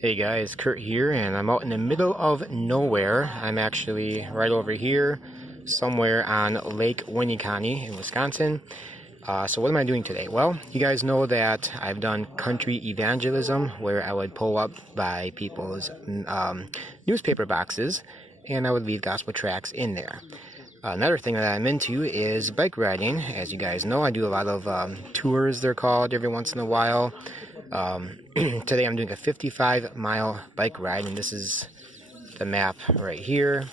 Hey guys, Kurt here, and I'm out in the middle of nowhere. I'm actually right over here, somewhere on Lake Winneconne in Wisconsin. So what am I doing today? Well, you guys know that I've done country evangelism, where I would pull up by people's newspaper boxes, and I would leave gospel tracts in there. Another thing that I'm into is bike riding. As you guys know, I do a lot of tours, they're called, every once in a while. Today I'm doing a 55-mile bike ride, and this is the map right here.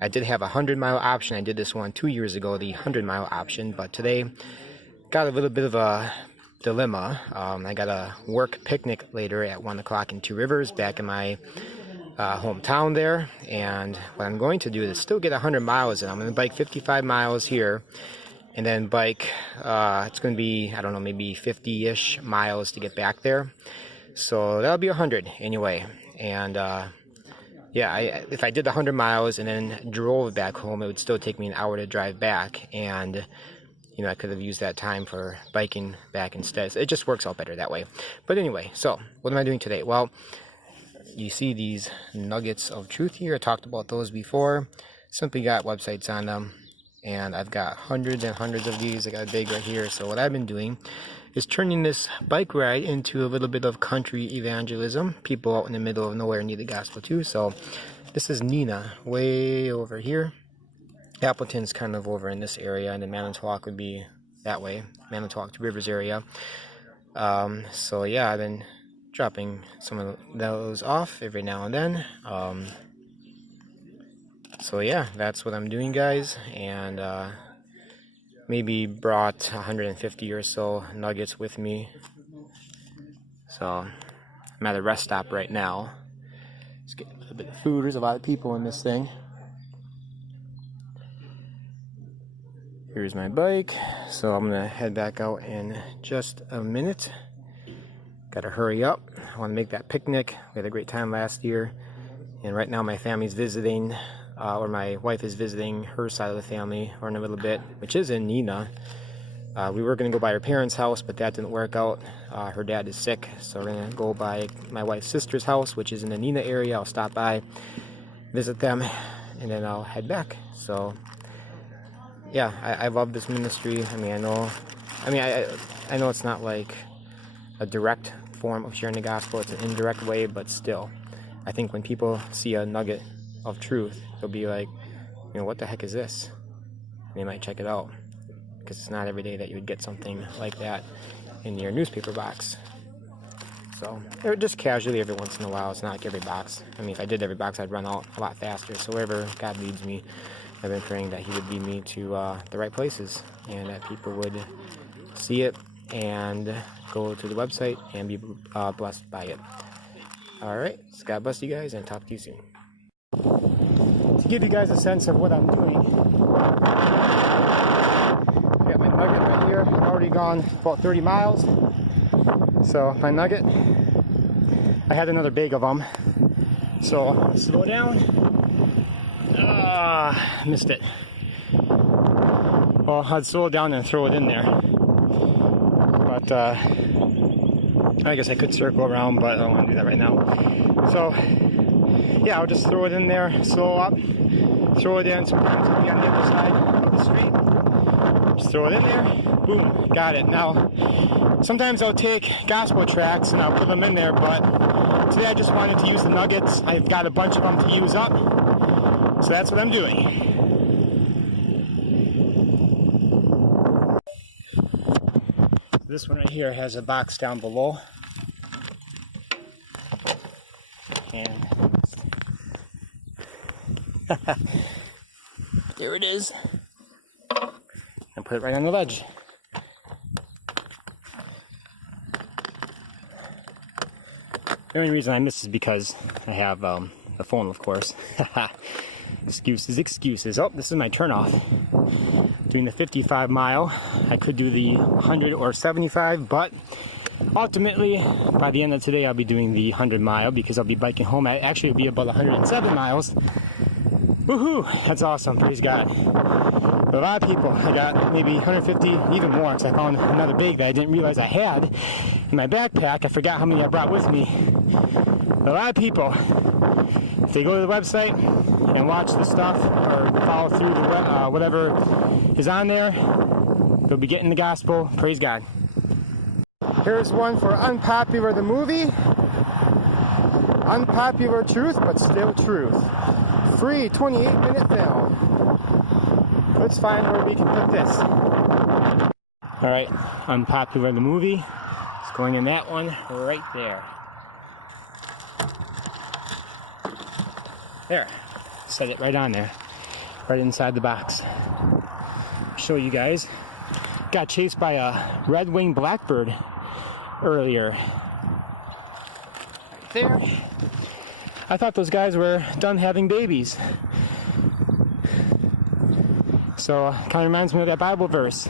I did have a 100-mile option. I did this one 2 years ago, the 100-mile option, but today got a little bit of a dilemma. I got a work picnic later at 1 o'clock in Two Rivers, back in my hometown there, and what I'm going to do is still get 100 miles in. I'm going to bike 55 miles here, and then bike, it's going to be, I don't know, maybe 50-ish miles to get back there. So that'll be 100 anyway. And yeah, if I did the 100 miles and then drove back home, it would still take me an hour to drive back. And, you know, I could have used that time for biking back instead. So it just works out better that way. But anyway, so what am I doing today? Well, you see these nuggets of truth here. I talked about those before. Simply got websites on them. And I've got hundreds and hundreds of these. I got a big right here. So what I've been doing is turning this bike ride into a little bit of country evangelism. People out in the middle of nowhere need the gospel too. So this is Neenah, way over here. Appleton's kind of over in this area, and then Manitowoc would be that way. Manitowoc to Rivers area. So yeah, I've been dropping some of those off every now and then. So yeah, that's what I'm doing, guys, and maybe brought 150 or so nuggets with me. So I'm at a rest stop right now. Let's get a little bit of food. There's a lot of people in this thing. Here's my bike. So I'm gonna head back out in just a minute. Gotta hurry up. I want to make that picnic. We had a great time last year, and right now my family's visiting. Or my wife is visiting her side of the family or in a little bit, which is in Neenah. We were going to go by her parents' house, but that didn't work out. Her dad is sick, so we're going to go by my wife's sister's house, which is in the Neenah area. I'll stop by, visit them, and then I'll head back. So yeah, I love this ministry. I mean, I know it's not like a direct form of sharing the gospel. It's an indirect way, but still, I think when people see a nugget of truth, they'll be like, you know, what the heck is this? And they might check it out, because it's not every day that you would get something like that in your newspaper box. So just casually every once in a while. It's not like every box. I mean, if I did every box, I'd run out a lot faster. So wherever God leads me, I've been praying that he would lead me to the right places, and that people would see it and go to the website and be blessed by it. All right, so God bless you guys, and talk to you soon. To give you guys a sense of what I'm doing, I got my nugget right here. I've already gone about 30 miles. So my nugget, I had another bag of them. So slow down. Missed it. Well, I'd slow down and throw it in there. But I guess I could circle around, but I don't want to do that right now. So yeah, I'll just throw it in there, slow up, throw it in. Sometimes it'll be on the other side of the street. Just throw it in there, boom, got it. Now, sometimes I'll take gospel tracts and I'll put them in there, but today I just wanted to use the nuggets. I've got a bunch of them to use up, so that's what I'm doing. This one right here has a box down below. And there it is. And put it right on the ledge. The only reason I missed is because I have the phone, of course. Excuses. Oh, this is my turnoff. Doing the 55 mile. I could do the 100 or 75, but ultimately, by the end of today, I'll be doing the 100 mile because I'll be biking home. Actually, it'll be about 107 miles. Woohoo! That's awesome. Praise God. But a lot of people, I got maybe 150, even more, because I found another bag that I didn't realize I had in my backpack. I forgot how many I brought with me. a lot of people, if they go to the website and watch the stuff or follow through the whatever is on there, they'll be getting the gospel. Praise God. Here's one for Unpopular the movie. Unpopular truth, but still truth. Free 28-minute film. Let's find where we can put this. Alright, Unpopular the movie. It's going in that one right there. There. Set it right on there. Right inside the box. Show you guys. Got chased by a red-winged blackbird earlier. Right there. I thought those guys were done having babies. So, kind of reminds me of that Bible verse.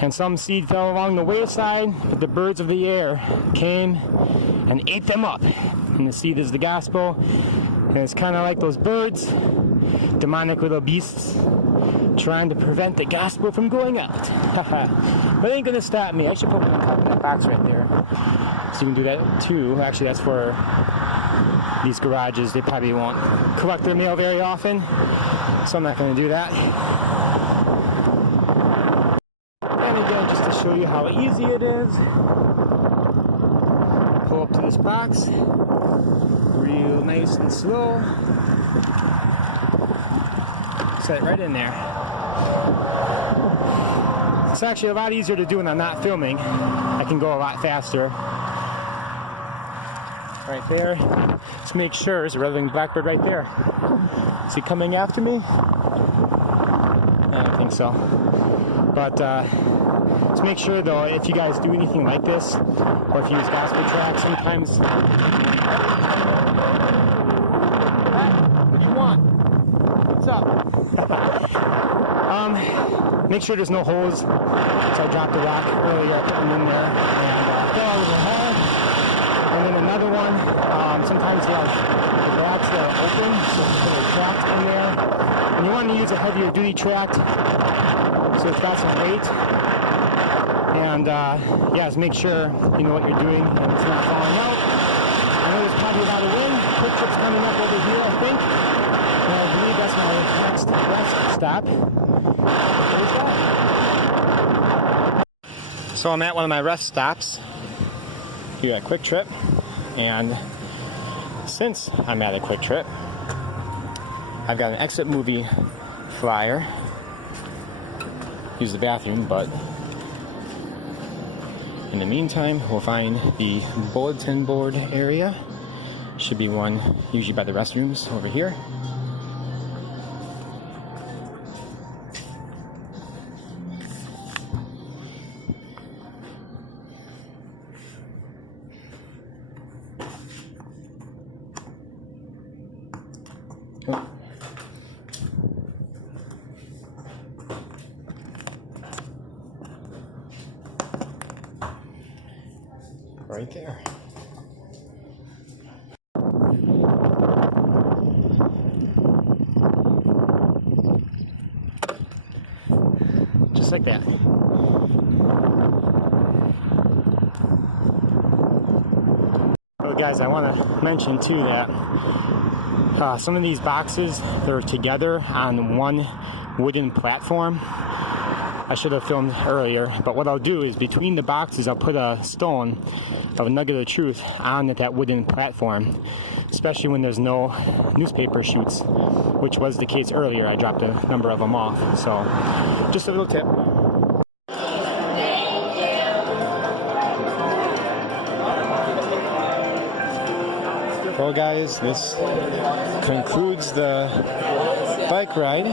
And some seed fell along the wayside, but the birds of the air came and ate them up. And the seed is the gospel. And it's kind of like those birds, demonic little beasts, trying to prevent the gospel from going out. But it ain't gonna stop me. I should put one in that box right there. So you can do that too. Actually, that's for these garages. They probably won't collect their mail very often, so I'm not gonna do that. And again, just to show you how easy it is, pull up to this box, real nice and slow. Set it right in there. It's actually a lot easier to do when I'm not filming. I can go a lot faster. Right there. Let's make sure there's a red-winged blackbird right there. Is he coming after me? I don't think so. But let's make sure though, if you guys do anything like this, or if you use gospel tracks, sometimes. What do you want? What's up? Make sure there's no holes. So I dropped a rock earlier, I put them in there, and fell out of the hole. And then another one, sometimes you have the racks that are open, so you put a tract in there. And you want to use a heavier duty tract, so it's got some weight. And yeah, just make sure you know what you're doing and it's not falling out. I know there's probably a lot of wind. Quick Trip's coming up over here, I think. And I believe that's my next rest stop. So I'm at one of my rest stops here at Quick Trip, and since I'm at a Quick Trip, I've got an exit movie flyer. Use the bathroom, but in the meantime, we'll find the bulletin board area. Should be one usually by the restrooms over here. Right there. Just like that. Oh, guys, I want to mention too that some of these boxes, they're together on one wooden platform. I should have filmed earlier, but what I'll do is between the boxes I'll put a stone of a nugget of truth on that wooden platform, especially when there's no newspaper shoots, which was the case earlier. I dropped a number of them off, so just a little tip. Well, guys, this concludes the bike ride.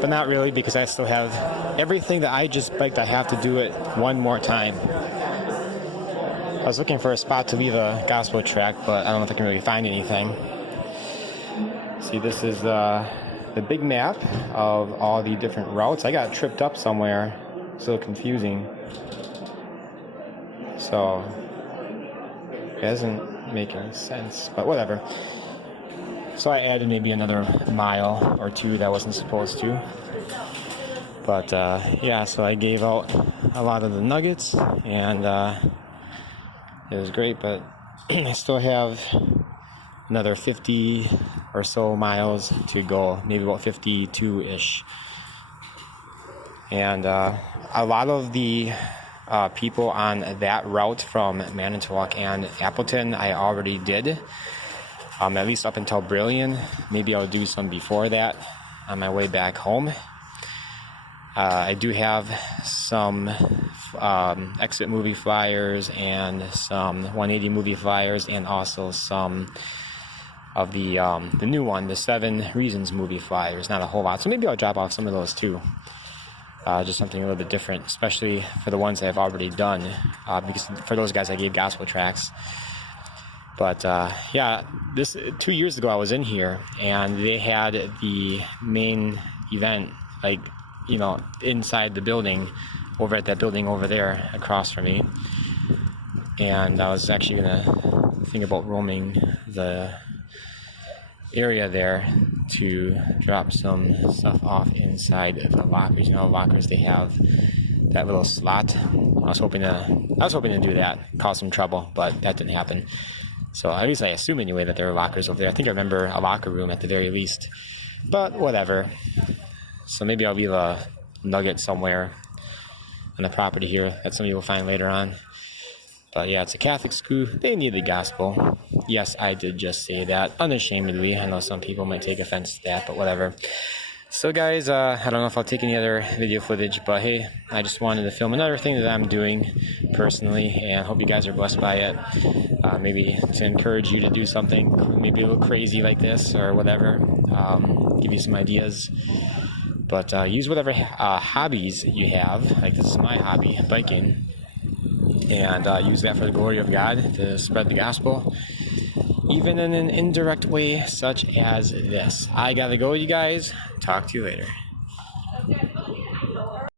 But not really, because I still have everything that I just biked. I have to do it one more time. I was looking for a spot to leave a gospel track, but I don't know if I can really find anything. See, this is the big map of all the different routes. I got tripped up somewhere. So confusing. So it doesn't make any sense, but whatever. So I added maybe another mile or two that I wasn't supposed to. But yeah, so I gave out a lot of the nuggets, and It was great, but I still have another 50 or so miles to go, maybe about 52-ish. And a lot of the people on that route from Manitowoc and Appleton I already did, at least up until Brillion. Maybe I'll do some before that on my way back home. I do have some exit movie flyers and some 180 movie flyers, and also some of the new one, the 7 Reasons movie flyers. Not a whole lot, so maybe I'll drop off some of those too. Just something a little bit different, especially for the ones I've already done, because for those guys I gave gospel tracts. But yeah, 2 years ago I was in here, and they had the main event, like, you know, inside the building, over at that building over there across from me. And I was actually gonna think about roaming the area there to drop some stuff off inside the lockers. You know, lockers, they have that little slot. I was hoping to do that, cause some trouble, but that didn't happen. So at least I assume anyway that there are lockers over there. I think I remember a locker room at the very least, but whatever. So maybe I'll leave a nugget somewhere on the property here that some of you will find later on. But yeah, it's a Catholic school. They need the gospel. Yes, I did just say that unashamedly. I know some people might take offense to that, but whatever. So guys, I don't know if I'll take any other video footage, but hey, I just wanted to film another thing that I'm doing personally, and hope you guys are blessed by it. Maybe to encourage you to do something maybe a little crazy like this or whatever. Give you some ideas. But use whatever hobbies you have. Like, this is my hobby, biking. And use that for the glory of God, to spread the gospel, even in an indirect way such as this. I gotta go, you guys. Talk to you later.